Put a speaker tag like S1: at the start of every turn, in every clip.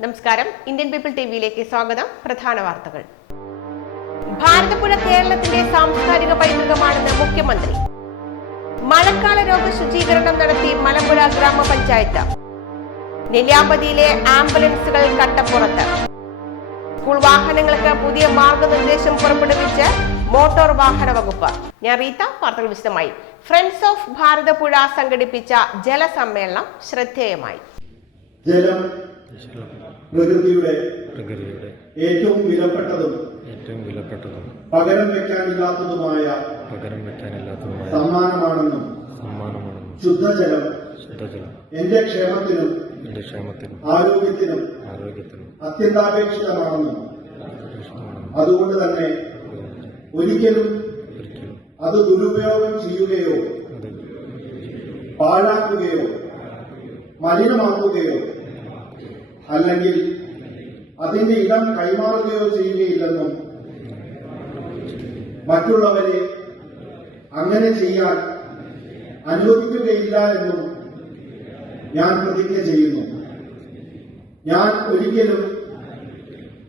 S1: നമസ്കാരം. Indian people ടിവിയിലേക്ക് സ്വാഗതം. പ്രധാന വാർത്തകൾ. ഭാരതപ്പുഴ കേരളത്തിന്റെ സാംസ്കാരിക പൈതൃകമാണെന്ന് മുഖ്യമന്ത്രി. മഴക്കാല രോഗ ശുചീകരണം നടത്തി മലമ്പുഴ ഗ്രാമപഞ്ചായത്ത്. നെല്ലിയാമ്പതിയിലെ ആംബുലൻസുകൾ കട്ടപ്പുറത്ത് സ്കൂൾ വാഹനങ്ങൾക്ക് പുതിയ മാർഗനിർദ്ദേശം പുറപ്പെടുവിച്ച് മോട്ടോർ വാഹന വകുപ്പ്. ഞാൻ റീത്ത വാർത്തകൾ വിശദമായി. ഫ്രണ്ട്സ് ഓഫ് ഭാരതപ്പുഴ സംഘടിപ്പിച്ച ജലസമ്മേളനം ശ്രദ്ധേയമായി.
S2: ജലം പ്രകൃതിയുടെ
S3: പ്രകൃതിയുടെ
S2: ഏറ്റവും വിലപ്പെട്ടതും
S3: ഏറ്റവും വിലപ്പെട്ടതും
S2: പകരം വെക്കാനില്ലാത്തതുമായ
S3: പകരം വെക്കാനില്ലാത്തതുമായ
S2: സമ്മാനമാണെന്നും
S3: സമ്മാനമാണെന്നും
S2: ശുദ്ധജലം
S3: ശുദ്ധജലം
S2: എന്റെ ക്ഷേമത്തിനും
S3: ക്ഷേമത്തിനും
S2: ആരോഗ്യത്തിനും
S3: ആരോഗ്യത്തിനും
S2: അത്യന്താപേക്ഷിതമാണെന്നും അതുകൊണ്ട് തന്നെ ഒരിക്കലും
S3: ഒരിക്കലും
S2: അത് ദുരുപയോഗം ചെയ്യുകയോ പാഴാക്കുകയോ മലിനമാക്കുകയോ അല്ലെങ്കിൽ അതിന്റെ ഇടം കൈമാറുകയോ ചെയ്യുകയില്ലെന്നും മറ്റുള്ളവരെ അങ്ങനെ ചെയ്യാൻ അനുവദിക്കുകയില്ല എന്നും ഞാൻ പ്രതിജ്ഞ ചെയ്യുന്നു. ഞാൻ ഒരിക്കലും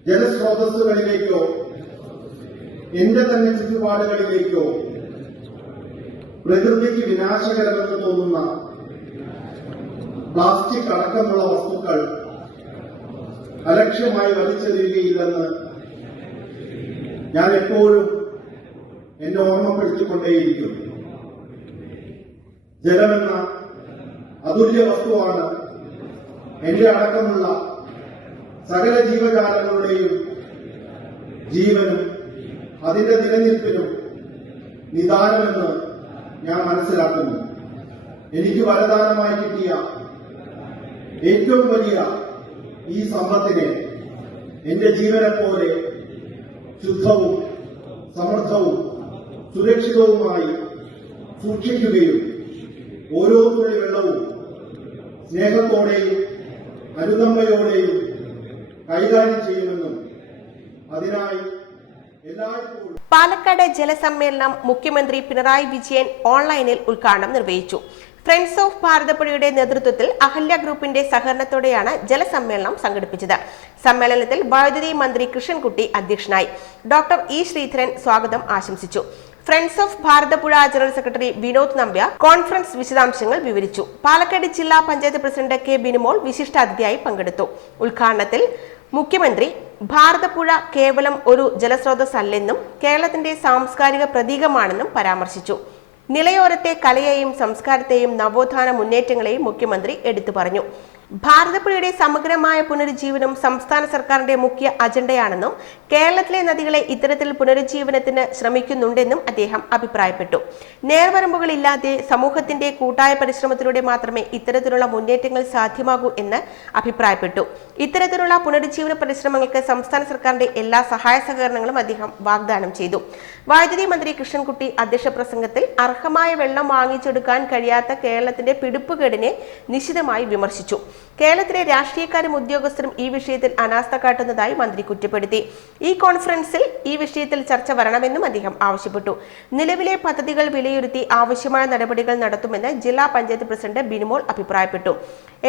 S2: ജലസ്രോതസ്സുകളിലേക്കോ എന്റെ തന്നെ ചുറ്റുപാടുകളിലേക്കോ പ്രകൃതിക്ക് വിനാശകരമെന്ന് തോന്നുന്ന പ്ലാസ്റ്റിക് അടക്കമുള്ള വസ്തുക്കൾ അലക്ഷ്യമായി വലിച്ചെറിയുകയില്ലെന്ന് ഞാൻ എപ്പോഴും എന്നെ ഓർമ്മപ്പെടുത്തിക്കൊണ്ടേയിരിക്കും ജലമെന്ന അതുല്യ വസ്തുവാണ്. എന്റെ അടക്കമുള്ള സകല ജീവജാലങ്ങളുടെയും ജീവനും അതിന്റെ നിലനിൽപ്പിനും നിദാനമെന്ന് ഞാൻ മനസ്സിലാക്കുന്നു. എനിക്ക് വരദാനമായി കിട്ടിയ ഏറ്റവും വലിയ ഈ സമ്പത്തിനെ എന്റെ ജീവനെ പോലെ ശുദ്ധവും സമർത്ഥവും സുരക്ഷിതവുമായി സൂക്ഷിക്കുകയും ഓരോ തുള്ളി വെള്ളവും സ്നേഹത്തോടെയും അനുകമ്പയോടെയും കൈകാര്യം ചെയ്യുമെന്നും അതിനായി
S1: പാലക്കാട് ജലസമ്മേളനം മുഖ്യമന്ത്രി പിണറായി വിജയൻ ഓൺലൈനിൽ ഉദ്ഘാടനം നിർവഹിച്ചു. ഫ്രണ്ട്സ് ഓഫ് ഭാരതപ്പുഴയുടെ നേതൃത്വത്തിൽ അഹല്യ ഗ്രൂപ്പിന്റെ സഹകരണത്തോടെയാണ് ജലസമ്മേളനം സംഘടിപ്പിച്ചത്. സമ്മേളനത്തിൽ വൈദ്യുതി മന്ത്രി കൃഷ്ണൻകുട്ടി അധ്യക്ഷനായി. ഡോക്ടർ ഇ ശ്രീധരൻ സ്വാഗതം ആശംസിച്ചു. Friends of Bharathappuzha general secretary Vinod Nambiar conference വിശദാംശങ്ങൾ വിവരിച്ചു. പാലക്കാട് ജില്ലാ പഞ്ചായത്ത് പ്രസിഡന്റ് കെ ബിനുമോൾ വിശിഷ്ടാതിഥിയായി പങ്കെടുത്തു. ഉദ്ഘാടനത്തിൽ മുഖ്യമന്ത്രി ഭാരതപ്പുഴ കേവലം ഒരു ജലസ്രോതസ് അല്ലെന്നും കേരളത്തിന്റെ സാംസ്കാരിക പ്രതീകമാണെന്നും പരാമർശിച്ചു. നിലയോരത്തെ കലയെയും സംസ്കാരത്തെയും നവോത്ഥാന മുന്നേറ്റങ്ങളെയും മുഖ്യമന്ത്രി എടുത്തു പറഞ്ഞു. ഭാരതപ്പുഴയുടെ സമഗ്രമായ പുനരുജ്ജീവനം സംസ്ഥാന സർക്കാരിന്റെ മുഖ്യ അജണ്ടയാണെന്നും കേരളത്തിലെ നദികളെ ഇത്തരത്തിൽ പുനരുജ്ജീവനത്തിന് ശ്രമിക്കുന്നുണ്ടെന്നും അദ്ദേഹം അഭിപ്രായപ്പെട്ടു. നേർവരമ്പുകളില്ലാതെ സമൂഹത്തിന്റെ കൂട്ടായ പരിശ്രമത്തിലൂടെ മാത്രമേ ഇത്തരത്തിലുള്ള മുന്നേറ്റങ്ങൾ സാധ്യമാകൂ എന്ന് അഭിപ്രായപ്പെട്ടു. ഇത്തരത്തിലുള്ള പുനരുജ്ജീവന പരിശ്രമങ്ങൾക്ക് സംസ്ഥാന സർക്കാരിന്റെ എല്ലാ സഹായ സഹകരണങ്ങളും അദ്ദേഹം വാഗ്ദാനം ചെയ്തു. വൈദ്യുതി മന്ത്രി കൃഷ്ണൻകുട്ടി അധ്യക്ഷ പ്രസംഗത്തിൽ അർഹമായ വെള്ളം വാങ്ങിച്ചെടുക്കാൻ കഴിയാത്ത കേരളത്തിന്റെ പിടിപ്പുകേടിനെ നിശിതമായി വിമർശിച്ചു. കേരളത്തിലെ രാഷ്ട്രീയക്കാരും ഉദ്യോഗസ്ഥരും ഈ വിഷയത്തിൽ അനാസ്ഥ കാട്ടുന്നതായി മന്ത്രി കുറ്റപ്പെടുത്തി. ഈ കോൺഫറൻസിൽ ഈ വിഷയത്തിൽ ചർച്ച വരണമെന്നും അദ്ദേഹം ആവശ്യപ്പെട്ടു. നിലവിലെ പദ്ധതികൾ വിലയിരുത്തി ആവശ്യമായ നടപടികൾ നടത്തുമെന്ന് ജില്ലാ പഞ്ചായത്ത് പ്രസിഡന്റ് ബിനുമോൾ അഭിപ്രായപ്പെട്ടു.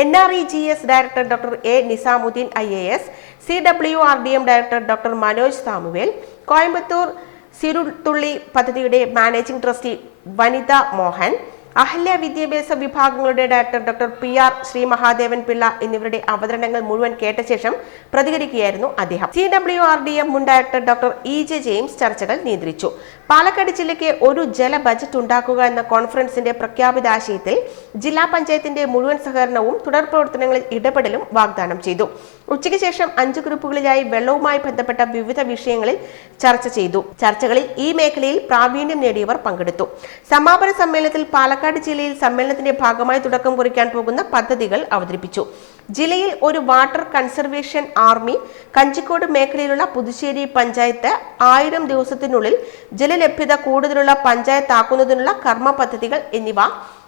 S1: N R E G S director doctor A Nizamuddin I A S C W R D M director doctor Manoj Samuel Coimbatore Siruthuli പദ്ധതിയുടെ മാനേജിംഗ് ട്രസ്റ്റി വനിത മോഹൻ അഹല്യ വിദ്യാഭ്യാസ വിഭാഗങ്ങളുടെ director doctor P R Sree Mahadevan Pillai എന്നിവരുടെ അവതരണങ്ങൾ മുഴുവൻ കേട്ട ശേഷം പ്രതികരിക്കുകയായിരുന്നു അദ്ദേഹം. C W R D M മുൻ director doctor E J James ചർച്ചകൾ നിയന്ത്രിച്ചു. പാലക്കാട് ജില്ലയ്ക്ക് ഒരു ജല ബജറ്റ് ഉണ്ടാക്കുക എന്ന കോൺഫറൻസിന്റെ പ്രഖ്യാപിത ആശയത്തിൽ ജില്ലാ പഞ്ചായത്തിന്റെ മുഴുവൻ സഹകരണവും തുടർ പ്രവർത്തനങ്ങളിൽ ഇടപെടലും വാഗ്ദാനം ചെയ്തു. ഉച്ചയ്ക്ക് ശേഷം അഞ്ച് ഗ്രൂപ്പുകളിലായി വെള്ളവുമായി ബന്ധപ്പെട്ട വിവിധ വിഷയങ്ങളിൽ ചർച്ച ചെയ്തു. ചർച്ചകളിൽ ഈ മേഖലയിൽ പ്രാവീണ്യം നേടിയവർ പങ്കെടുത്തു. സമാപന സമ്മേളനത്തിൽ പാലക്കാട് ജില്ലയിൽ സമ്മേളനത്തിന്റെ ഭാഗമായി തുടക്കം കുറിക്കാൻ പോകുന്ന പദ്ധതികൾ അവതരിപ്പിച്ചു. ജില്ലയിൽ ഒരു വാട്ടർ കൺസർവേഷൻ ആർമി കഞ്ചിക്കോട് മേഖലയിലുള്ള പുതുശ്ശേരി പഞ്ചായത്ത് ആയിരം ദിവസത്തിനുള്ളിൽ ജലലഭ്യത കൂടുതലുള്ള പഞ്ചായത്താക്കുന്നതിനുള്ള കർമ്മ പദ്ധതികൾ എന്നിവ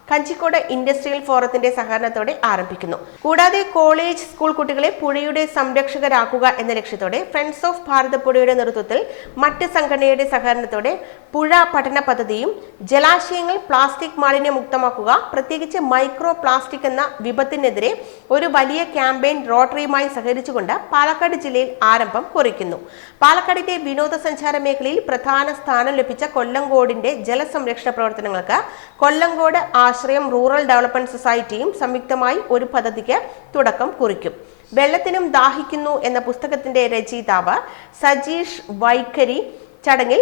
S1: കഞ്ചിക്കോട് ഇൻഡസ്ട്രിയൽ ഫോറത്തിന്റെ സഹകരണത്തോടെ ആരംഭിക്കുന്നു. കൂടാതെ കോളേജ് സ്കൂൾ കുട്ടികളെ പുഴയുടെ സംരക്ഷകരാക്കുക എന്ന ലക്ഷ്യത്തോടെ ഫ്രണ്ട്സ് ഓഫ് ഭാരതപ്പുഴയുടെ നേതൃത്വത്തിൽ മറ്റ് സംഘടനയുടെ സഹകരണത്തോടെ പുഴ പഠന പദ്ധതിയും ജലാശയങ്ങൾ പ്ലാസ്റ്റിക് മാലിന്യമുക്തമാക്കുക പ്രത്യേകിച്ച് മൈക്രോ പ്ലാസ്റ്റിക് എന്ന വിപത്തിനെതിരെ ഒരു വലിയ ക്യാമ്പയിൻ റോട്ടറിയുമായി സഹകരിച്ചുകൊണ്ട് പാലക്കാട് ജില്ലയിൽ ആരംഭം കുറിക്കുന്നു. പാലക്കാടിന്റെ വിനോദസഞ്ചാര മേഖലയിൽ പ്രധാന സ്ഥാനം ലഭിച്ച കൊല്ലങ്കോടിന്റെ ജലസംരക്ഷണ പ്രവർത്തനങ്ങൾക്ക് കൊല്ലങ്കോട് ആശ്രയം റൂറൽ ഡെവലപ്മെന്റ് സൊസൈറ്റിയും സംയുക്തമായി ഒരു പദ്ധതിക്ക് തുടക്കം കുറിക്കും. വെള്ളത്തിനും ദാഹിക്കുന്നു എന്ന പുസ്തകത്തിന്റെ രചയിതാവ് സജീഷ് വൈഖരി ചടങ്ങിൽ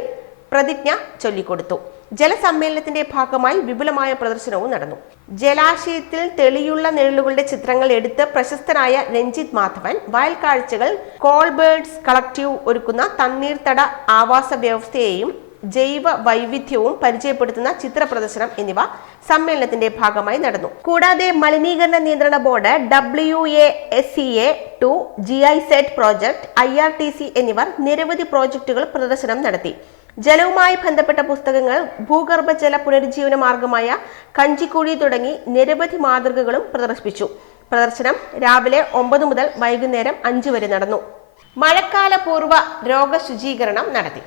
S1: പ്രതിജ്ഞ ചൊല്ലിക്കൊടുത്തു. ജലസമ്മേളനത്തിന്റെ ഭാഗമായി വിപുലമായ പ്രദർശനവും നടന്നു. ജലാശയത്തിൽ തെളിയുള്ള നിഴലുകളുടെ ചിത്രങ്ങൾ എടുത്ത് പ്രശസ്തനായ രഞ്ജിത് മാധവൻ വയൽ കാഴ്ചകൾ കോൾബേർഡ്സ് കളക്റ്റീവ് ഒരുക്കുന്ന തണ്ണീർത്തട ആവാസ വ്യവസ്ഥയെയും ജൈവ വൈവിധ്യവും പരിചയപ്പെടുത്തുന്ന ചിത്ര പ്രദർശനം എന്നിവ സമ്മേളനത്തിന്റെ ഭാഗമായി നടന്നു. കൂടാതെ മലിനീകരണ നിയന്ത്രണ board W A S C A to G I set project I R T C എന്നിവർ നിരവധി പ്രോജക്റ്റുകൾ പ്രദർശനം നടത്തി. ജലവുമായി ബന്ധപ്പെട്ട പുസ്തകങ്ങൾ ഭൂഗർഭജല പുനരുജ്ജീവന മാർഗമായ കഞ്ചിക്കുഴി തുടങ്ങി നിരവധി മാതൃകകളും പ്രദർശിപ്പിച്ചു. പ്രദർശനം രാവിലെ ഒമ്പത് മുതൽ വൈകുന്നേരം അഞ്ച് വരെ നടന്നു. മഴക്കാല പൂർവ രോഗശുചീകരണം നടത്തി.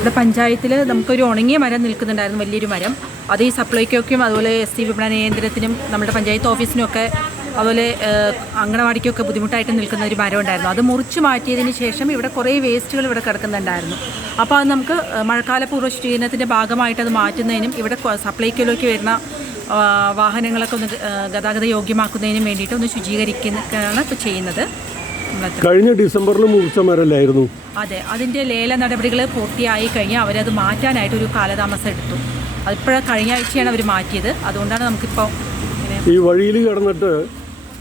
S4: ഇവിടെ പഞ്ചായത്തിൽ നമുക്കൊരു ഉണങ്ങിയ മരം നിൽക്കുന്നുണ്ടായിരുന്നു വലിയൊരു മരം. അത് ഈ സപ്ലൈക്കൊക്കെയും അതുപോലെ എസ് ടി വിപണന കേന്ദ്രത്തിനും നമ്മുടെ പഞ്ചായത്ത് ഓഫീസിനും ഒക്കെ അതുപോലെ അങ്കണവാടിക്കൊക്കെ ബുദ്ധിമുട്ടായിട്ട് നിൽക്കുന്ന ഒരു മരം ഉണ്ടായിരുന്നു. അത് മുറിച്ച് മാറ്റിയതിന് ശേഷം ഇവിടെ കുറേ വേസ്റ്റുകൾ ഇവിടെ കിടക്കുന്നുണ്ടായിരുന്നു. അപ്പോൾ അത് നമുക്ക് മഴക്കാലപൂർവ മഴക്കാല പൂർവ ശുചീകരണത്തിന്റെ ഭാഗമായിട്ട് അത് മാറ്റുന്നതിനും ഇവിടെ സപ്ലൈക്കോയിലേക്ക് വരുന്ന വാഹനങ്ങളൊക്കെ ഒന്ന് ഗതാഗത യോഗ്യമാക്കുന്നതിനും വേണ്ടിയിട്ട് ഒന്ന് ശുചീകരിക്കുന്നതാണ് ഇപ്പോൾ ചെയ്യുന്നത്.
S5: കഴിഞ്ഞ ഡിസംബറിൽ മുറിച്ച മരല്ലായിരുന്നു
S4: അതെ അതിന്റെ ലേല നടപടികൾ പൂർത്തിയായി കഴിഞ്ഞാൽ അവരത് മാറ്റാനായിട്ട് ഒരു കാലതാമസം എടുത്തു. അതിപ്പോഴാണ് കഴിഞ്ഞ ആഴ്ചയാണ് അവർ മാറ്റിയത്. അതുകൊണ്ടാണ് നമുക്കിപ്പോൾ ഇങ്ങനെ
S5: ഈ വഴിയിൽ കിടന്നിട്ട്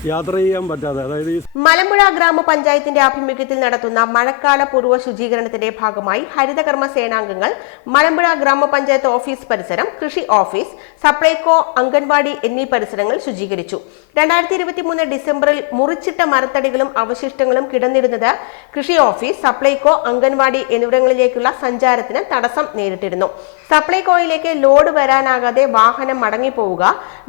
S5: യാത്ര ചെയ്യാൻ പറ്റാതെ അതായത്
S1: മലമ്പുഴ ഗ്രാമപഞ്ചായത്തിന്റെ ആഭിമുഖ്യത്തിൽ നടത്തുന്ന മഴക്കാല പൂർവ ശുചീകരണത്തിന്റെ ഭാഗമായി ഹരിതകർമ്മ സേനാംഗങ്ങൾ മലമ്പുഴ ഗ്രാമപഞ്ചായത്ത് ഓഫീസ് പരിസരം കൃഷി ഓഫീസ് സപ്ലൈകോ അംഗൻവാടി എന്നീ പരിസരങ്ങൾ ശുചീകരിച്ചു. രണ്ടായിരത്തി ഇരുപത്തി മൂന്ന് ഡിസംബറിൽ മുറിച്ചിട്ട മരത്തടികളും അവശിഷ്ടങ്ങളും കിടന്നിരുന്നത് കൃഷി ഓഫീസ് സപ്ലൈകോ അംഗൻവാടി എന്നിവിടങ്ങളിലേക്കുള്ള സഞ്ചാരത്തിന് തടസ്സം നേരിട്ടിരുന്നു. സപ്ലൈകോയിലേക്ക് ലോഡ് വരാനാകാതെ വാഹനം മടങ്ങിപ്പോവുക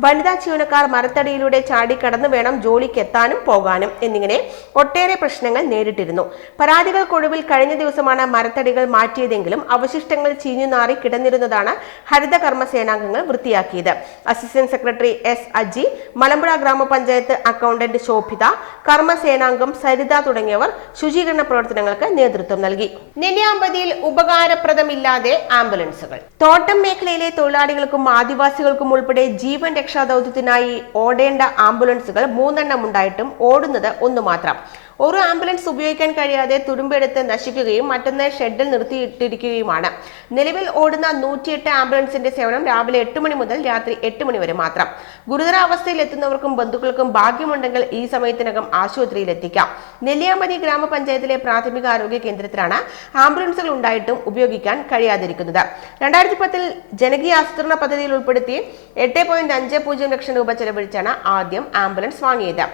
S1: വനിതാ ജീവനക്കാർ മരത്തടിയിലൂടെ ചാടി കടന്നു വേണം ജോലിക്ക് എത്താനും പോകാനും എന്നിങ്ങനെ ഒട്ടേറെ പ്രശ്നങ്ങൾ നേരിട്ടിരുന്നു. പരാതികൾക്കൊടുവിൽ കഴിഞ്ഞ ദിവസമാണ് മരത്തടികൾ മാറ്റിയതെങ്കിലും അവശിഷ്ടങ്ങൾ ചീഞ്ഞു നാറി കിടന്നിരുന്നതാണ് ഹരിതകർമ്മ സേനാംഗങ്ങൾ വൃത്തിയാക്കിയത്. Assistant secretary S Aji Malampuzha ഗ്രാമപഞ്ചായത്ത് അക്കൗണ്ടന്റ് ശോഭിത കർമ്മസേനാംഗം സരിത തുടങ്ങിയവർ ശുചീകരണ പ്രവർത്തനങ്ങൾക്ക് നേതൃത്വം നൽകി. നെല്ലിയാമ്പതിയിൽ ഉപകാരപ്രദമില്ലാതെ ആംബുലൻസുകൾ. തോട്ടം മേഖലയിലെ തൊഴിലാളികൾക്കും ആദിവാസികൾക്കും ഉൾപ്പെടെ ജീവൻ രക്ഷാ ദൗത്യത്തിനായി ഓടേണ്ട ആംബുലൻസുകൾ മൂന്നെണ്ണം ഉണ്ടായിട്ടും ഓടുന്നത് ഒന്ന് മാത്രം. ഒരു ആംബുലൻസ് ഉപയോഗിക്കാൻ കഴിയാതെ തുരുമ്പെടുത്ത് നശിക്കുകയും മറ്റൊന്ന് ഷെഡിൽ നിർത്തിയിട്ടിരിക്കുകയുമാണ്. നിലവിൽ ഓടുന്ന നൂറ്റിയെട്ട് ആംബുലൻസിന്റെ സേവനം രാവിലെ എട്ട് മണി മുതൽ രാത്രി എട്ട് മണി വരെ മാത്രം. ഗുരുതരാവസ്ഥയിൽ എത്തുന്നവർക്കും ബന്ധുക്കൾക്കും ഭാഗ്യമുണ്ടെങ്കിൽ ഈ സമയത്തിനകം ആശുപത്രിയിൽ എത്തിക്കാം. നെല്ലിയാമ്പതി ഗ്രാമപഞ്ചായത്തിലെ പ്രാഥമിക ആരോഗ്യ കേന്ദ്രത്തിലാണ് ആംബുലൻസുകൾ ഉണ്ടായിട്ടും ഉപയോഗിക്കാൻ കഴിയാതിരിക്കുന്നത്. രണ്ടായിരത്തി പത്തിൽ ജനകീയ ആസൂത്രണ പദ്ധതിയിൽ ഉൾപ്പെടുത്തി എട്ട് പോയിന്റ് അഞ്ച് പൂജ്യം ലക്ഷം രൂപ ചെലവഴിച്ചാണ് ആദ്യം ആംബുലൻസ് വാങ്ങിയത്.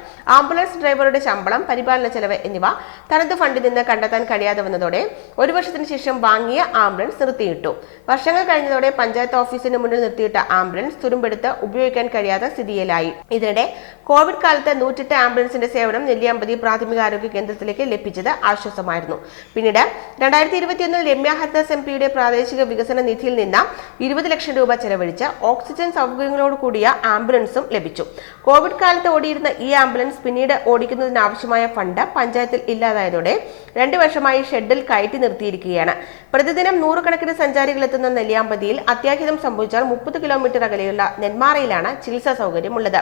S1: ആംബുലൻസ് ഡ്രൈവറുടെ ശമ്പളം പരിപാലന ചെലവ് എന്നിവ തനത് ഫണ്ടിൽ നിന്ന് കണ്ടെത്താൻ കഴിയാതെ വന്നതോടെ ഒരു വർഷത്തിന് ശേഷം വാങ്ങിയ ആംബുലൻസ് നിർത്തിയിട്ടു. വർഷങ്ങൾ കഴിഞ്ഞതോടെ പഞ്ചായത്ത് ഓഫീസിന് മുന്നിൽ നിർത്തിയിട്ട ആംബുലൻസ് തുരുമ്പെടുത്ത് ഉപയോഗിക്കാൻ കഴിയാത്ത സ്ഥിതിയിലായി. ഇതിനിടെ കോവിഡ് കാലത്ത് നൂറ്റെട്ട് ആംബുലൻസിന്റെ സേവനം നെല്ലിയാമ്പതി പ്രാഥമികാരോഗ്യ കേന്ദ്രത്തിലേക്ക് ലഭിച്ചത് ആശ്വാസമായിരുന്നു. പിന്നീട് രണ്ടായിരത്തി ഇരുപത്തിയൊന്നിൽ രമ്യ ഹരിദാസ് എം പിയുടെ പ്രാദേശിക വികസന നിധിയിൽ നിന്ന് ഇരുപത് ലക്ഷം രൂപ ചെലവഴിച്ച് ഓക്സിജൻ സൗകര്യങ്ങളോട് കൂടിയ ആംബുലൻസും ലഭിച്ചു. കോവിഡ് കാലത്ത് ഓടിയിരുന്ന ഈ ആംബുലൻസ് പിന്നീട് ഓടിക്കുന്നതിനാവശ്യമായ ഫണ്ട് പഞ്ചായത്തിൽ ഇല്ലാതായതോടെ രണ്ടു വർഷമായി ഷെഡിൽ കയറ്റി നിർത്തിയിരിക്കുകയാണ്. പ്രതിദിനം നൂറുകണക്കിന് സഞ്ചാരികൾ എത്തുന്ന നെല്ലിയാമ്പതിയിൽ അത്യാഹിതം സംഭവിച്ചാൽ മുപ്പത് കിലോമീറ്റർ അകലെയുള്ള നെന്മാറയിലാണ് ചികിത്സാ സൗകര്യമുള്ളത്.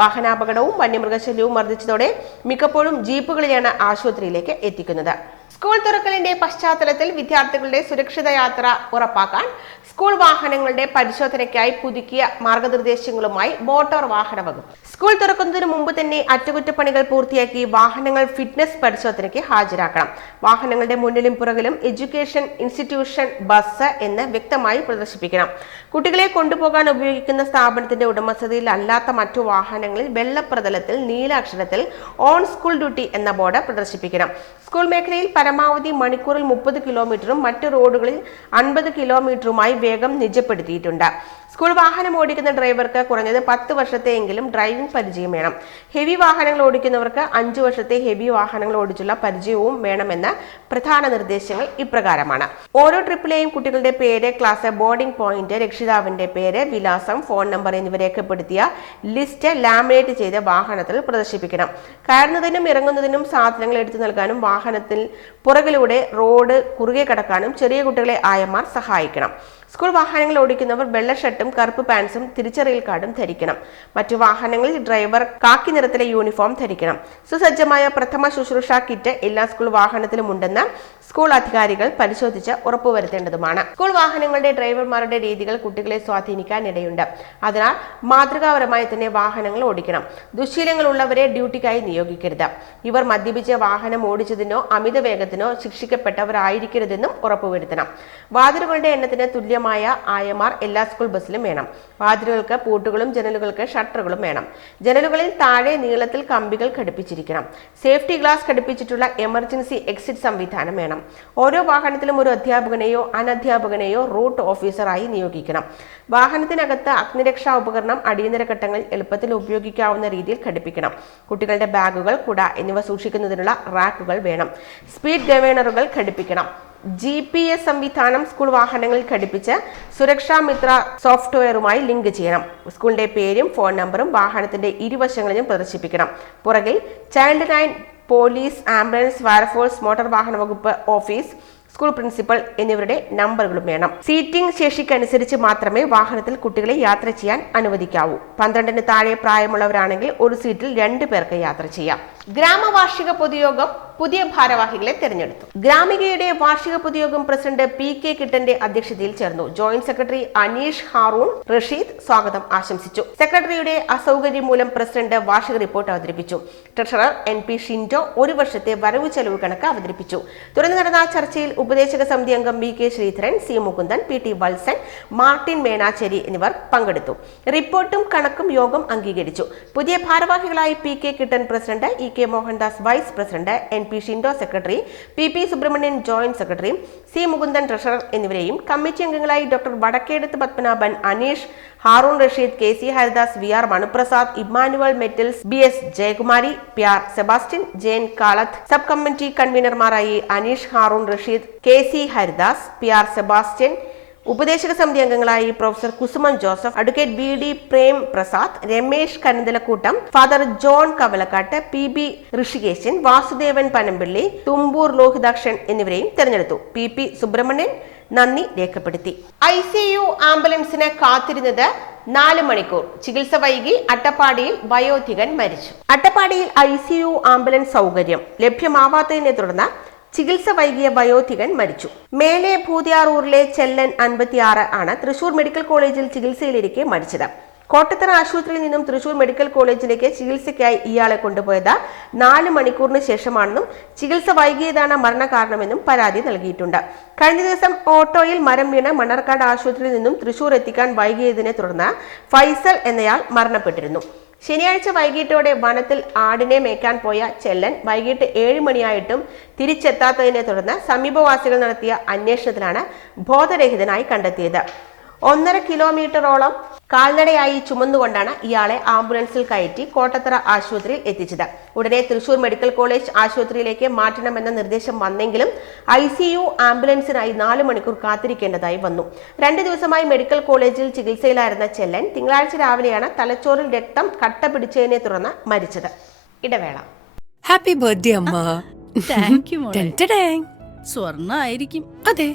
S1: വാഹനാപകടവും വന്യമൃഗശല്യവും വർദ്ധിച്ചതോടെ മിക്കപ്പോഴും ജീപ്പുകളിലാണ് ആശുപത്രിയിലേക്ക് എത്തിക്കുന്നത്. സ്കൂൾ തുറക്കലിന്റെ പശ്ചാത്തലത്തിൽ വിദ്യാർത്ഥികളുടെ സുരക്ഷിത യാത്ര ഉറപ്പാക്കാൻ സ്കൂൾ വാഹനങ്ങളുടെ പരിശോധനയ്ക്കായി പുതുക്കിയ മാർഗനിർദ്ദേശങ്ങളുമായി മോട്ടോർ വാഹന വകുപ്പ്. സ്കൂൾ തുറക്കുന്നതിന് മുമ്പ് തന്നെ അറ്റകുറ്റപ്പണികൾ പൂർത്തിയാക്കി വാഹനങ്ങൾ ഫിറ്റ്നസ് പരിശോധനയ്ക്ക് ഹാജരാക്കണം. വാഹനങ്ങളുടെ മുന്നിലും പുറകിലും എഡ്യൂക്കേഷൻ ഇൻസ്റ്റിറ്റ്യൂഷൻ ബസ് എന്ന് വ്യക്തമായി പ്രദർശിപ്പിക്കണം. കുട്ടികളെ കൊണ്ടുപോകാൻ ഉപയോഗിക്കുന്ന സ്ഥാപനത്തിന്റെ ഉടമസ്ഥതയിൽ അല്ലാത്ത മറ്റു വാഹനങ്ങളിൽ വെള്ളപ്രതലത്തിൽ നീലാക്ഷരത്തിൽ ഓൺ സ്കൂൾ ഡ്യൂട്ടി എന്ന ബോർഡ് പ്രദർശിപ്പിക്കണം. സ്കൂൾ മേഖലയിൽ പരമാവധി മണിക്കൂറിൽ മുപ്പത് കിലോമീറ്ററും മറ്റ് റോഡുകളിൽ അൻപത് കിലോമീറ്ററുമായി വേഗം നിജപ്പെടുത്തിയിട്ടുണ്ട്. സ്കൂൾ വാഹനം ഓടിക്കുന്ന ഡ്രൈവർക്ക് കുറഞ്ഞത് പത്ത് വർഷത്തെയെങ്കിലും ഡ്രൈവിംഗ് പരിചയം വേണം. ഹെവി വാഹനങ്ങൾ ഓടിക്കുന്നവർക്ക് അഞ്ചു വർഷത്തെ ഹെവി വാഹനങ്ങൾ ഓടിച്ചുള്ള പരിചയവും വേണമെന്ന പ്രധാന നിർദ്ദേശങ്ങൾ ഇപ്രകാരമാണ്. ഓരോ ട്രിപ്പിലെയും കുട്ടികളുടെ പേര് ക്ലാസ് ബോർഡിംഗ് പോയിന്റ് രക്ഷിതാവിന്റെ പേര് വിലാസം ഫോൺ നമ്പർ എന്നിവ രേഖപ്പെടുത്തിയ ലിസ്റ്റ് ലാമിനേറ്റ് ചെയ്ത് വാഹനത്തിൽ പ്രദർശിപ്പിക്കണം. കയറുന്നതിനും ഇറങ്ങുന്നതിനും സാധനങ്ങൾ എടുത്തു നൽകാനും വാഹനത്തിൽ പുറകിലൂടെ റോഡ് കുറുകെ കടക്കാനും ചെറിയ കുട്ടികളെ ആയമാർ സഹായിക്കണം. സ്കൂൾ വാഹനങ്ങൾ ഓടിക്കുന്നവർ വെള്ള ഷർട്ടും കറുപ്പ് പാൻസും തിരിച്ചറിയൽ കാർഡും ധരിക്കണം. മറ്റു വാഹനങ്ങളിൽ ഡ്രൈവർ കാക്കി നിറത്തിലെ യൂണിഫോം ധരിക്കണം. സുസജ്ജമായ പ്രഥമ ശുശ്രൂഷ കിറ്റ് എല്ലാ സ്കൂൾ വാഹനത്തിലും ഉണ്ടെന്ന് സ്കൂൾ അധികാരികൾ പരിശോധിച്ച് ഉറപ്പുവരുത്തേണ്ടതുമാണ്. സ്കൂൾ വാഹനങ്ങളുടെ ഡ്രൈവർമാരുടെ രീതികൾ കുട്ടികളെ സ്വാധീനിക്കാൻ ഇടയുണ്ട് അതിനാൽ മാതൃകാപരമായി തന്നെ വാഹനങ്ങൾ ഓടിക്കണം. ദുശീലങ്ങളുള്ളവരെ ഡ്യൂട്ടിക്കായി നിയോഗിക്കരുത്. ഇവർ മദ്യപിച്ച് വാഹനം ഓടിച്ചതിനോ അമിത വേഗത്തിനോ ശിക്ഷിക്കപ്പെട്ടവരായിരിക്കരുതെന്നും ഉറപ്പുവരുത്തണം. വാതിലുകളുടെ എണ്ണത്തിന് തുല്യമായ ആയമാർ എല്ലാ സ്കൂൾ ബസ്സിലും വേണം. വാതിലുകൾക്ക് പൂട്ടുകളും ജനലുകൾക്ക് ഷട്ടറുകളും വേണം. ജനലുകളിൽ താഴെ നീളത്തിൽ കമ്പികൾ ഘടിപ്പിച്ചിരിക്കണം. സേഫ്റ്റി ഗ്ലാസ് ഘടിപ്പിച്ചിട്ടുള്ള എമർജൻസി എക്സിറ്റ് സംവിധാനം വേണം. ഓരോ വാഹനത്തിലും ഒരു അധ്യാപകനെയോ അനധ്യാപകനെയോ റൂട്ട് ഓഫീസറായി നിയോഗിക്കണം. വാഹനത്തിനകത്ത് അഗ്നിരക്ഷാ ഉപകരണം അടിയന്തര ഘട്ടങ്ങളിൽ എളുപ്പത്തിൽ ഉപയോഗിക്കാവുന്ന രീതിയിൽ ഘടിപ്പിക്കണം. കുട്ടികളുടെ ബാഗുകൾ കുട എന്നിവ സൂക്ഷിക്കുന്നതിനുള്ള റാക്കുകൾ വേണം. സ്പീഡ് ഗവേണറുകൾ ഘടിപ്പിക്കണം. ജി പി എസ് സംവിധാനം സ്കൂൾ വാഹനങ്ങളിൽ ഘടിപ്പിച്ച് സുരക്ഷാ മിത്ര സോഫ്റ്റ്വെയറുമായി ലിങ്ക് ചെയ്യണം. സ്കൂളിന്റെ പേരും ഫോൺ നമ്പറും വാഹനത്തിന്റെ ഇരുവശങ്ങളിലും പ്രദർശിപ്പിക്കണം. പുറകിൽ child line police ambulance fire force motor വാഹന വകുപ്പ് ഓഫീസ് സ്കൂൾ പ്രിൻസിപ്പൽ എന്നിവരുടെ നമ്പറുകളും വേണം. സീറ്റിംഗ് ശേഷിക്കനുസരിച്ച് മാത്രമേ വാഹനത്തിൽ കുട്ടികളെ യാത്ര ചെയ്യാൻ അനുവദിക്കാവൂ. പന്ത്രണ്ടിന് താഴെ പ്രായമുള്ളവരാണെങ്കിൽ ഒരു സീറ്റിൽ രണ്ടു പേർക്ക് യാത്ര ചെയ്യാം. ഗ്രാമവാർഷിക പൊതുയോഗം പുതിയ ഭാരവാഹികളെ തെരഞ്ഞെടുത്തു. ഗ്രാമികയുടെ വാർഷിക പൊതുയോഗം പ്രസിഡന്റ് പി കെ കിട്ടന്റെ അധ്യക്ഷതയിൽ ചേർന്നു. ജോയിന്റ് സെക്രട്ടറി അനീഷ് ഹാറൂൺ റഷീദ് സ്വാഗതം ആശംസിച്ചു. സെക്രട്ടറിയുടെ അസൗകര്യം മൂലം പ്രസിഡന്റ് വാർഷിക റിപ്പോർട്ട് അവതരിപ്പിച്ചു. ട്രഷറർ എൻ പി ഷിൻഡോ ഒരു വർഷത്തെ വരവ് ചെലവ് കണക്ക് അവതരിപ്പിച്ചു. തുടർന്ന് നടന്ന ചർച്ചയിൽ ഉപദേശക സമിതി അംഗം V K Sreedharan C Mukundan P T Valsan Martin Menachery എന്നിവർ പങ്കെടുത്തു. റിപ്പോർട്ടും കണക്കും യോഗം അംഗീകരിച്ചു. പുതിയ ഭാരവാഹികളായി P K Kittan president E K Mohandas vice president N P Shindo secretary P P Subrahmanian joint secretary C Mukundan treasurer എന്നിവരെയും committee അംഗങ്ങളായി doctor Vadakkedath Padmanabhan Aneesh Haroon Rasheed K C Haridas V R Manuprasad Immanuel metals B S Jayakumari P R Sebastian Jayan Kalath sub committee കൺവീനർമാരായി Anish Haroon Rasheed K C Haridas P R Sebastian ഉപദേശക സമിതി അംഗങ്ങളായി professor Kusuman Joseph advocate B D Prem Prasad Ramesh Kananthalakkoottam father John Kavalakkattu P B Rishikeshan Vasudevan Panampilly Thumbur Lohithakshan എന്നിവരെയും തെരഞ്ഞെടുത്തു. P P Subramanian നന്ദി രേഖപ്പെടുത്തി. I C U ആംബുലൻസിന് കാത്തിരുന്നത് നാല് മണിക്കൂർ. ചികിത്സ വൈകി അട്ടപ്പാടിയിൽ വയോധികൻ മരിച്ചു. അട്ടപ്പാടിയിൽ ഐ സി യു ആംബുലൻസ് സൗകര്യം ലഭ്യമാവാത്തതിനെ തുടർന്ന് ചികിത്സ വൈകിയ വയോധികൻ മരിച്ചു. മേലെ ഭൂതിയാറൂരിലെ ചെല്ലൻ അൻപത്തിയാറ് ആണ് തൃശൂർ മെഡിക്കൽ കോളേജിൽ ചികിത്സയിലിരിക്കെ മരിച്ചത്. കോട്ടത്തറ ആശുപത്രിയിൽ നിന്നും തൃശൂർ മെഡിക്കൽ കോളേജിലേക്ക് ചികിത്സയ്ക്കായി ഇയാളെ കൊണ്ടുപോയത് നാല് മണിക്കൂറിന് ശേഷമാണെന്നും ചികിത്സ വൈകിയതാണ് മരണകാരണമെന്നും പരാതി നൽകിയിട്ടുണ്ട്. കഴിഞ്ഞ ദിവസം ഓട്ടോയിൽ മരം വീണ് മണ്ണാർക്കാട് ആശുപത്രിയിൽ നിന്നും തൃശൂർ എത്തിക്കാൻ വൈകിയതിനെ തുടർന്ന് ഫൈസൽ എന്നയാൾ മരണപ്പെട്ടിരുന്നു. ശനിയാഴ്ച വൈകിട്ടോടെ വനത്തിൽ ആടിനെ മേക്കാൻ പോയ ചെല്ലൻ വൈകിട്ട് ഏഴ് മണിയായിട്ടും തിരിച്ചെത്താത്തതിനെ തുടർന്ന് സമീപവാസികൾ നടത്തിയ അന്വേഷണത്തിലാണ് ബോധരഹിതനായി കണ്ടെത്തിയത്. ഒന്നര കിലോമീറ്ററോളം കാൽനടയായി ചുമന്നുകൊണ്ടാണ് ഇയാളെ ആംബുലൻസിൽ കയറ്റി കോട്ടത്തറ ആശുപത്രിയിൽ എത്തിച്ചത്. ഉടനെ തൃശൂർ മെഡിക്കൽ കോളേജ് ആശുപത്രിയിലേക്ക് മാറ്റണമെന്ന നിർദ്ദേശം വന്നെങ്കിലും ഐ സി യു ആംബുലൻസിനായി നാല് മണിക്കൂർ കാത്തിരിക്കേണ്ടതായി വന്നു. രണ്ട് ദിവസമായി മെഡിക്കൽ കോളേജിൽ ചികിത്സയിലായിരുന്ന ചെല്ലൻ തിങ്കളാഴ്ച രാവിലെയാണ് തലച്ചോറിൽ രക്തം കട്ട പിടിച്ചതിനെ തുടർന്ന് മരിച്ചത്. ഇടവേള.
S6: ഹാപ്പി ബർത്ത്ഡേ അമ്മ.
S7: സ്വർണ ആയിരിക്കും
S6: അതെ.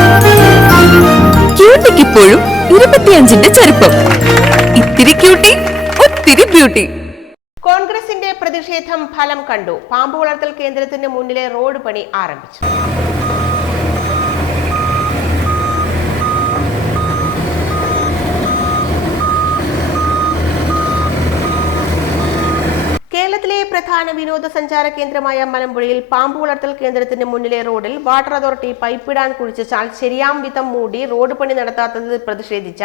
S6: ക്യൂട്ടിക്ക് ഇപ്പോഴും ഇരുപത്തിയഞ്ചിന്റെ ചെറുപ്പം ഇത്തിരി ക്യൂട്ടി ഒത്തിരി ബ്യൂട്ടി
S1: കോൺഗ്രസിന്റെ പ്രതിഷേധം ഫലം കണ്ടു. പാമ്പ് വളർത്തൽ കേന്ദ്രത്തിന് മുന്നിലെ റോഡ് പണി ആരംഭിച്ചു. കേരളത്തിലെ പ്രധാന വിനോദസഞ്ചാര കേന്ദ്രമായ മലമ്പുഴയിൽ പാമ്പ് വളർത്തൽ കേന്ദ്രത്തിന് മുന്നിലെ റോഡിൽ വാട്ടർ അതോറിറ്റി പൈപ്പിടാൻ കുഴിച്ചാൽ ശരിയാം വിധം മൂടി റോഡ് പണി നടത്താത്തത് പ്രതിഷേധിച്ച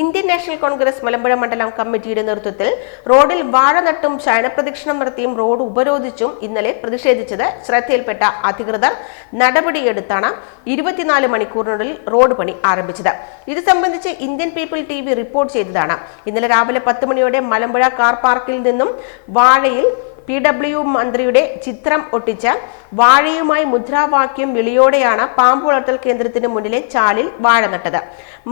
S1: ഇന്ത്യൻ നാഷണൽ കോൺഗ്രസ് മലമ്പുഴ മണ്ഡലം കമ്മിറ്റിയുടെ നേതൃത്വത്തിൽ റോഡിൽ വാഴ നട്ടും ശയനപ്രദക്ഷിണം നടത്തിയും റോഡ് ഉപരോധിച്ചും ഇന്നലെ പ്രതിഷേധിച്ചത് ശ്രദ്ധയിൽപ്പെട്ട അധികൃതർ. നടപടിയെടുത്താണ് ഇരുപത്തിനാല് മണിക്കൂറിനുള്ളിൽ റോഡ് പണി ആരംഭിച്ചത്. ഇത് സംബന്ധിച്ച് ഇന്ത്യൻ പീപ്പിൾ ടി റിപ്പോർട്ട് ചെയ്തതാണ്. ഇന്നലെ രാവിലെ പത്ത് മണിയോടെ മലമ്പുഴ കാർ പാർക്കിൽ നിന്നും വാഴയിൽ പി ഡബ്ല്യു മന്ത്രിയുടെ ചിത്രം ഒട്ടിച്ച വാഴയുമായി മുദ്രാവാക്യം വിളിയോടെയാണ് പാമ്പ് വളർത്തൽ കേന്ദ്രത്തിന് മുന്നിലെ ചാലിൽ വാഴ നട്ടത്.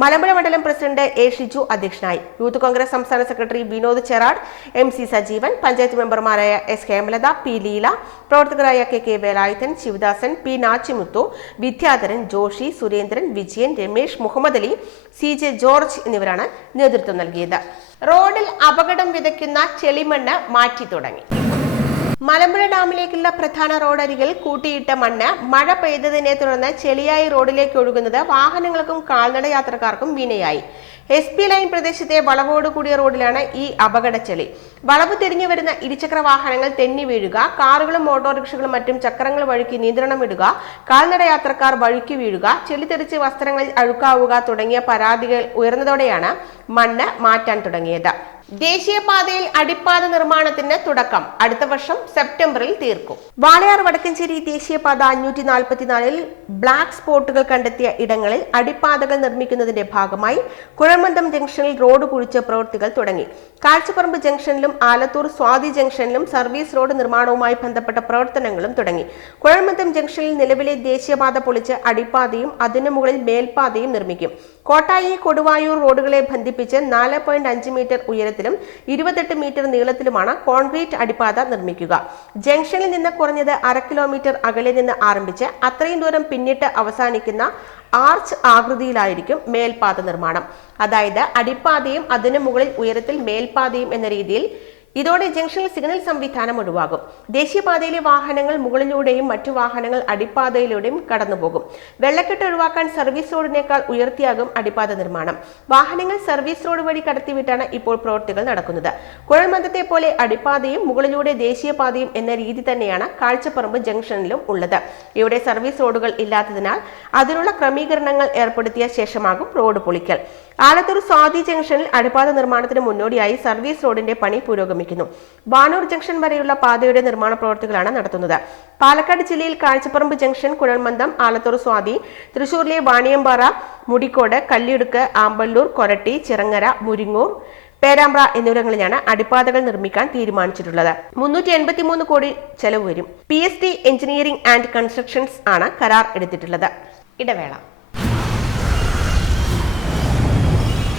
S1: മലമ്പുഴ മണ്ഡലം പ്രസിഡന്റ് എ ഷിജു അധ്യക്ഷനായി. യൂത്ത് കോൺഗ്രസ് സംസ്ഥാന secretary Vinod Cherad M C Sajeevan panchayat മെമ്പർമാരായ എസ് ഹേമലത പി ലീല പ്രവർത്തകരായ K K Velayudhan Sivadasan P Nachimuthu Vidyadharan Joshy Surendran Vijayan Ramesh Muhammad Ali C J George എന്നിവരാണ് നേതൃത്വം നൽകിയത്. റോഡിൽ അപകടം വിതയ്ക്കുന്ന ചെളിമണ്ണ് മാറ്റി തുടങ്ങി. മലമ്പുഴ ഡാമിലേക്കുള്ള പ്രധാന റോഡരികിൽ കൂട്ടിയിട്ട മണ്ണ് മഴ പെയ്തതിനെ തുടർന്ന് ചെളിയായി റോഡിലേക്ക് ഒഴുകുന്നത് വാഹനങ്ങൾക്കും കാൽനട യാത്രക്കാർക്കും വിനയായി എസ് പി ലൈൻ പ്രദേശത്തെ വളവോട് കൂടിയ റോഡിലാണ് ഈ അപകട ചെളി. വളവ് തിരിഞ്ഞു വരുന്ന ഇരുചക്ര വാഹനങ്ങൾ തെന്നി വീഴുക കാറുകളും ഓട്ടോറിക്ഷകളും മറ്റും ചക്രങ്ങൾ വഴുക്കി നിയന്ത്രണം ഇടുക കാൽനട യാത്രക്കാർ വഴുക്കി വീഴുക ചെളി തെറിച്ച് വസ്ത്രങ്ങളിൽ അഴുക്കാവുക തുടങ്ങിയ പരാതികൾ ഉയർന്നതോടെയാണ് മണ്ണ് മാറ്റാൻ തുടങ്ങിയത്. ദേശീയപാതയിൽ അടിപ്പാത നിർമ്മാണത്തിന് തുടക്കം അടുത്ത വർഷം സെപ്റ്റംബറിൽ തീർക്കും. വാളയാർ വടക്കഞ്ചേരി ദേശീയപാത അഞ്ഞൂറ്റി നാൽപ്പത്തിനാലിൽ ബ്ലാക്ക് സ്പോട്ടുകൾ കണ്ടെത്തിയ ഇടങ്ങളിൽ അടിപ്പാതകൾ നിർമ്മിക്കുന്നതിന്റെ ഭാഗമായി കുഴമന്തം ജംഗ്ഷനിൽ റോഡ് കുഴിച്ച പ്രവൃത്തികൾ തുടങ്ങി. കാഴ്ചപ്പറമ്പ് ജംഗ്ഷനിലും ആലത്തൂർ സ്വാതി ജംഗ്ഷനിലും സർവീസ് റോഡ് നിർമ്മാണവുമായി ബന്ധപ്പെട്ട പ്രവർത്തനങ്ങളും തുടങ്ങി. കുഴമന്തം ജംഗ്ഷനിൽ നിലവിലെ ദേശീയപാത പൊളിച്ച് അടിപ്പാതയും അതിനു മുകളിൽ മേൽപ്പാതയും നിർമ്മിക്കും. കോട്ടായി കൊടുവായൂർ റോഡുകളെ ബന്ധിപ്പിച്ച് നാല് പോയിന്റ് അഞ്ച് മീറ്റർ ഉയരത്തിലും ഇരുപത്തെട്ട് മീറ്റർ നീളത്തിലുമാണ് കോൺക്രീറ്റ് അടിപ്പാത നിർമ്മിക്കുക. ജംഗ്ഷനിൽ നിന്ന് കുറഞ്ഞത് അര കിലോമീറ്റർ അകലെ നിന്ന് ആരംഭിച്ച് അത്രയും ദൂരം പിന്നിട്ട് അവസാനിക്കുന്ന ആർച്ച് ആകൃതിയിലായിരിക്കും മേൽപാത നിർമ്മാണം. അതായത് അടിപ്പാതയും അതിനു മുകളിൽ ഉയരത്തിൽ മേൽപാതയും എന്ന രീതിയിൽ ഇതോടെ ജംഗ്ഷനിൽ സിഗ്നൽ സംവിധാനം ഒഴിവാകും. ദേശീയപാതയിലെ വാഹനങ്ങൾ മുകളിലൂടെയും മറ്റു വാഹനങ്ങൾ അടിപ്പാതയിലൂടെയും കടന്നുപോകും. വെള്ളക്കെട്ട് ഒഴിവാക്കാൻ സർവീസ് റോഡിനേക്കാൾ ഉയർത്തിയാകും അടിപ്പാത നിർമ്മാണം. വാഹനങ്ങൾ സർവീസ് റോഡ് വഴി കടത്തിവിട്ടാണ് ഇപ്പോൾ പ്രവൃത്തികൾ നടക്കുന്നത്. കുഴൽമന്ദത്തെ പോലെ അടിപ്പാതയും മുകളിലൂടെ ദേശീയപാതയും എന്ന രീതി തന്നെയാണ് കാഴ്ചപ്പറമ്പ് ജംഗ്ഷനിലും ഉള്ളത്. ഇവിടെ സർവീസ് റോഡുകൾ ഇല്ലാത്തതിനാൽ അതിനുള്ള ക്രമീകരണങ്ങൾ ഏർപ്പെടുത്തിയ ശേഷമാകും റോഡ് പൊളിക്കൽ. ആലത്തൂർ സ്വാതി ജംഗ്ഷനിൽ അടിപ്പാത നിർമ്മാണത്തിന് മുന്നോടിയായി സർവീസ് റോഡിന്റെ പണി പുരോഗമിക്കുന്നു. വാനൂർ ജംഗ്ഷൻ വരെയുള്ള പാതയുടെ നിർമ്മാണ പ്രവർത്തികളാണ് നടത്തുന്നത്. പാലക്കാട് ജില്ലയിൽ കാഴ്ചപ്പറമ്പ് ജംഗ്ഷൻ കുഴൽമന്ദം ആലത്തൂർ സ്വാതി തൃശൂരിലെ വാണിയമ്പാറ മുടിക്കോട് കല്ലിടുക്ക് ആമ്പല്ലൂർ കൊരട്ടി ചിറങ്ങര മുരിങ്ങൂർ പേരാമ്പ്ര എന്നിവിടങ്ങളിലാണ് അടിപ്പാതകൾ നിർമ്മിക്കാൻ തീരുമാനിച്ചിട്ടുള്ളത്. മുന്നൂറ്റി എൺപത്തി മൂന്ന് കോടി ചെലവ് വരും. P S T engineering and constructions ആണ് കരാർ എടുത്തിട്ടുള്ളത്. ഇടവേള.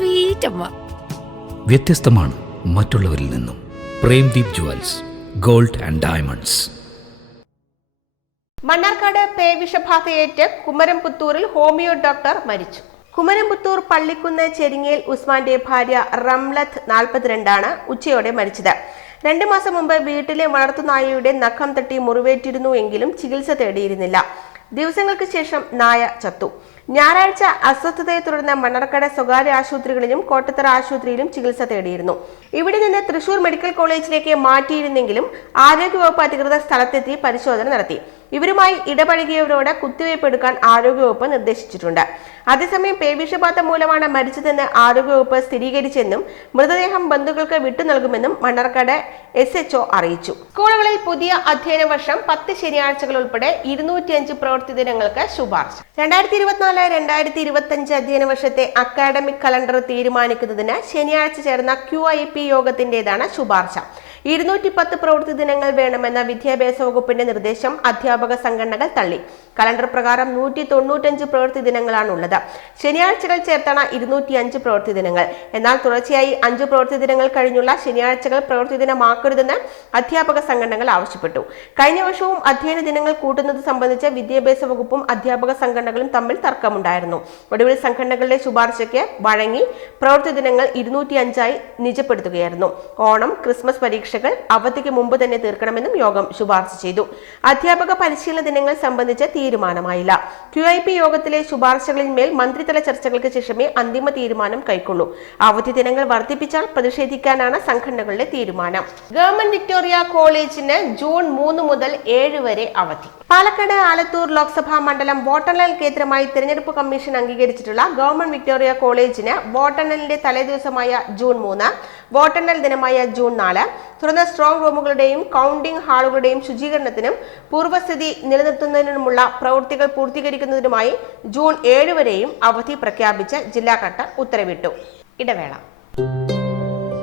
S6: സ്വീറ്റ് അമ്മ.
S8: വ്യത്യസ്തമാണ് മറ്റുള്ളവരിൽ നിന്നും. Premdeep jewels gold and diamonds.
S1: Mannarkkad പേവിഷബാധയേറ്റ് കുമരംപുത്തൂരിൽ ഹോമിയോ ഡോക്ടർ മരിച്ചു. കുമരംപുത്തൂർ പള്ളിക്കുന്ന് ചെരിങ്ങേൽ ഉസ്മാന്റെ ഭാര്യ റംലത്ത് നാൽപ്പത്തിരണ്ടാണ് ഉച്ചയോടെ മരിച്ചത്. രണ്ടു മാസം മുമ്പ് വീട്ടിലെ വളർത്തുനായയുടെ നഖം തട്ടി മുറിവേറ്റിരുന്നു എങ്കിലും ചികിത്സ തേടിയിരുന്നില്ല. ദിവസങ്ങൾക്ക് ശേഷം നായ ചത്തു. ഞായറാഴ്ച അസ്വസ്ഥതയെ തുടർന്ന് മണ്ണർക്കട സ്വകാര്യ ആശുപത്രികളിലും കോട്ടത്തറ ആശുപത്രിയിലും ചികിത്സ തേടിയിരുന്നു. ഇവിടെ നിന്ന് തൃശൂർ മെഡിക്കൽ കോളേജിലേക്ക് മാറ്റിയിരുന്നെങ്കിലും ആരോഗ്യവകുപ്പ് അധികൃതർ സ്ഥലത്തെത്തി പരിശോധന നടത്തി. ഇവരുമായി ഇടപഴകിയവരോട് കുത്തിവയ്പ് എടുക്കാൻ ആരോഗ്യവകുപ്പ് നിർദ്ദേശിച്ചിട്ടുണ്ട്. അതേസമയം പേവിഷബാധ മൂലമാണ് മരിച്ചതെന്ന് ആരോഗ്യവകുപ്പ് സ്ഥിരീകരിച്ചെന്നും മൃതദേഹം ബന്ധുക്കൾക്ക് വിട്ടു നൽകുമെന്നും മണ്ണർക്കാട് എസ് എച്ച്ഒ അറിയിച്ചു. സ്കൂളുകളിൽ പുതിയ അധ്യയന വർഷം പത്ത് ശനിയാഴ്ചകൾ ഉൾപ്പെടെ ഇരുന്നൂറ്റിയഞ്ച് പ്രവൃത്തി ദിനങ്ങൾക്ക് ശുപാർശ. രണ്ടായിരത്തി ഇരുപത്തിനാല് രണ്ടായിരത്തി ഇരുപത്തി അഞ്ച് അധ്യയന വർഷത്തെ അക്കാഡമിക് കലണ്ടർ തീരുമാനിക്കുന്നതിന് ശനിയാഴ്ച ചേർന്ന ക്യു ഐ പി യോഗത്തിന്റേതാണ് ശുപാർശ. ഇരുന്നൂറ്റി പത്ത് പ്രവൃത്തി ദിനങ്ങൾ വേണമെന്ന വിദ്യാഭ്യാസ വകുപ്പിന്റെ നിർദ്ദേശം അധ്യാപക സംഘടനകൾ തള്ളി. കലണ്ടർ പ്രകാരം നൂറ്റി തൊണ്ണൂറ്റഞ്ച് പ്രവൃത്തി ദിനങ്ങളാണുള്ളത്. ശനിയാഴ്ചകൾ ചേർത്താണ് ഇരുന്നൂറ്റി അഞ്ച് പ്രവൃത്തി ദിനങ്ങൾ. എന്നാൽ തുടർച്ചയായി അഞ്ച് പ്രവൃത്തി ദിനങ്ങൾ കഴിഞ്ഞുള്ള ശനിയാഴ്ചകൾ പ്രവൃത്തി ദിനമാക്കരുതെന്ന് അധ്യാപക സംഘടനകൾ ആവശ്യപ്പെട്ടു. കഴിഞ്ഞ വർഷവും അധ്യയന ദിനങ്ങൾ കൂട്ടുന്നത് സംബന്ധിച്ച് വിദ്യാഭ്യാസ വകുപ്പും അധ്യാപക സംഘടനകളും തമ്മിൽ തർക്കമുണ്ടായിരുന്നു. ഒടുവിൽ സംഘടനകളുടെ ശുപാർശയ്ക്ക് വഴങ്ങി പ്രവൃത്തി ദിനങ്ങൾ ഇരുന്നൂറ്റി അഞ്ചായി നിജപ്പെടുത്തുകയായിരുന്നു. ഓണം ക്രിസ്മസ് പരീക്ഷകൾ അവധിക്ക് മുമ്പ് തന്നെ തീർക്കണമെന്നും യോഗം ശുപാർശ ചെയ്തു. അധ്യാപക പരിശീലന ദിനങ്ങൾ സംബന്ധിച്ച് തീരുമാനമായില്ല. ക്യു ഐ പി യോഗത്തിലെ ശുപാർശകളിന്മേൽ മന്ത്രിതല ചർച്ചകൾക്ക് ശേഷമേ അന്തിമ തീരുമാനം കൈക്കൊള്ളൂ. അവധി ദിനങ്ങൾ വർദ്ധിപ്പിച്ചാൽ പ്രതിഷേധിക്കാനാണ് സംഘടനകളുടെ തീരുമാനം. ഗവൺമെന്റ് വിക്ടോറിയ കോളേജിന് ജൂൺ മൂന്ന് മുതൽ ഏഴ് വരെ അവധി. പാലക്കാട് ആലത്തൂർ ലോക്സഭാ മണ്ഡലം വോട്ടെണ്ണൽ കേന്ദ്രമായി തിരഞ്ഞെടുപ്പ് കമ്മീഷൻ അംഗീകരിച്ചിട്ടുള്ള ഗവൺമെന്റ് വിക്ടോറിയ കോളേജിന് വോട്ടെണ്ണലിന്റെ തലേദിവസമായ ജൂൺ മൂന്ന് വോട്ടെണ്ണൽ ദിനമായ ജൂൺ നാല് തുറന്ന സ്ട്രോങ് റൂമുകളുടെയും കൗണ്ടിംഗ് ഹാളുകളുടെയും ശുചീകരണത്തിനും പൂർവസ്ഥിതി നിലനിർത്തുന്നതിനുമുള്ള പ്രവൃത്തികൾ പൂർത്തീകരിക്കുന്നതിനുമായി ജൂൺ ഏഴ് വരെയും അവധി പ്രഖ്യാപിച്ച് ജില്ലാ കളക്ടർ ഉത്തരവിട്ടു. ഇടവേള.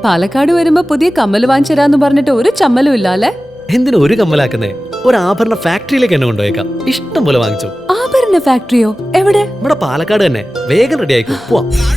S6: പാലക്കാട് വരുമ്പോ പുതിയ കമ്മൽ വാങ്ങിച്ചരാന്ന് പറഞ്ഞിട്ട് ഒരു ചമ്മലും ഇല്ല അല്ലേ
S9: എന്തിനു ഒരു കമ്മലാക്കുന്നേ? ഒരു ആഭരണ ഫാക്ടറിയിലേക്ക് എന്നെ കൊണ്ടുപോയേക്കാം. ഇഷ്ടം പോലെ വാങ്ങിച്ചു.
S6: ആഭരണ ഫാക്ടറിയോ എവിടെ?
S9: ഇവിടെ പാലക്കാട് തന്നെ. വേഗം റെഡി ആയിക്കോ. പോവാം.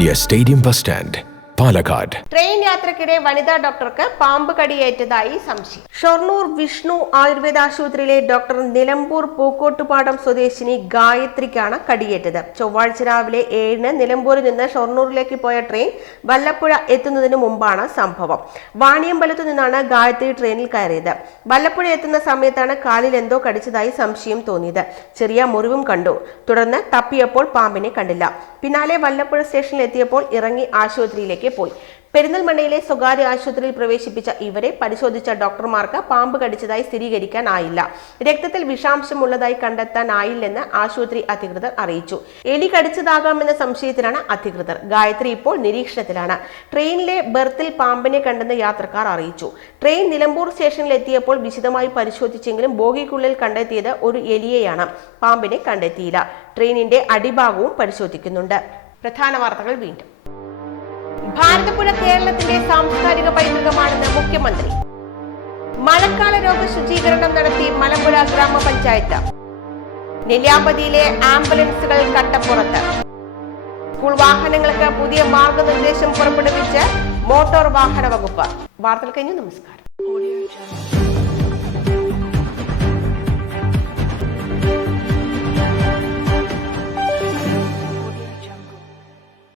S10: near stadium bus stand Palakkad
S1: train യാത്രക്കിടെ വനിതാ ഡോക്ടർക്ക് പാമ്പ് കടിയേറ്റതായി സംശയം. ഷൊർണൂർ വിഷ്ണു ആയുർവേദ ആശുപത്രിയിലെ ഡോക്ടർ നിലമ്പൂർ പൂക്കോട്ടുപാടം സ്വദേശിനി ഗായത്രിക്കാണ് കടിയേറ്റത്. ചൊവ്വാഴ്ച രാവിലെ ഏഴിന് നിലമ്പൂരിൽ നിന്ന് ഷൊർണൂരിലേക്ക് പോയ ട്രെയിൻ വല്ലപ്പുഴ എത്തുന്നതിന് മുമ്പാണ് സംഭവം. വാണിയമ്പലത്തു നിന്നാണ് ഗായത്രി ട്രെയിനിൽ കയറിയത്. വല്ലപ്പുഴ എത്തുന്ന സമയത്താണ് കാലിൽ എന്തോ കടിച്ചതായി സംശയം തോന്നിയത്. ചെറിയ മുറിവും കണ്ടു. തുടർന്ന് തപ്പിയപ്പോൾ പാമ്പിനെ കണ്ടില്ല. പിന്നാലെ വല്ലപ്പുഴ സ്റ്റേഷനിൽ എത്തിയപ്പോൾ ഇറങ്ങി ആശുപത്രിയിലേക്ക് പോയി. പെരിന്തൽമണ്ണയിലെ സ്വകാര്യ ആശുപത്രിയിൽ പ്രവേശിപ്പിച്ച ഇവരെ പരിശോധിച്ച ഡോക്ടർമാർക്ക് പാമ്പ് കടിച്ചതായി സ്ഥിരീകരിക്കാനായില്ല. രക്തത്തിൽ വിഷാംശമുള്ളതായി കണ്ടെത്താനായില്ലെന്ന് ആശുപത്രി അധികൃതർ അറിയിച്ചു. എലി കടിച്ചതാകാമെന്ന സംശയത്തിലാണ് അധികൃതർ. ഗായത്രി ഇപ്പോൾ നിരീക്ഷണത്തിലാണ്. ട്രെയിനിലെ ബെർത്തിൽ പാമ്പിനെ കണ്ടെന്ന് യാത്രക്കാർ അറിയിച്ചു. ട്രെയിൻ നിലമ്പൂർ സ്റ്റേഷനിൽ എത്തിയപ്പോൾ വിശദമായി പരിശോധിച്ചെങ്കിലും ബോഗിക്കുള്ളിൽ കണ്ടെത്തിയത് ഒരു എലിയെയാണ്. പാമ്പിനെ കണ്ടെത്തിയില്ല. ട്രെയിനിന്റെ അടിഭാഗവും പരിശോധിക്കുന്നുണ്ട്. പ്രധാന വാർത്തകൾ വീണ്ടും. ഭാരതപ്പുഴ കേരളത്തിന്റെ സാംസ്കാരിക പൈതൃകമാണെന്ന് മുഖ്യമന്ത്രി. മഴക്കാല രോഗ ശുചീകരണം നടത്തി മലമ്പുഴ ഗ്രാമപഞ്ചായത്ത്. നെല്ലിയാമ്പതിയിലെ ആംബുലൻസുകൾ കട്ടപ്പുറത്ത്. സ്കൂൾ വാഹനങ്ങൾക്ക് പുതിയ മാർഗനിർദ്ദേശം പുറപ്പെടുവിച്ച് മോട്ടോർ വാഹന വകുപ്പ്. വാർത്തകൾ കഴിഞ്ഞു. നമസ്കാരം.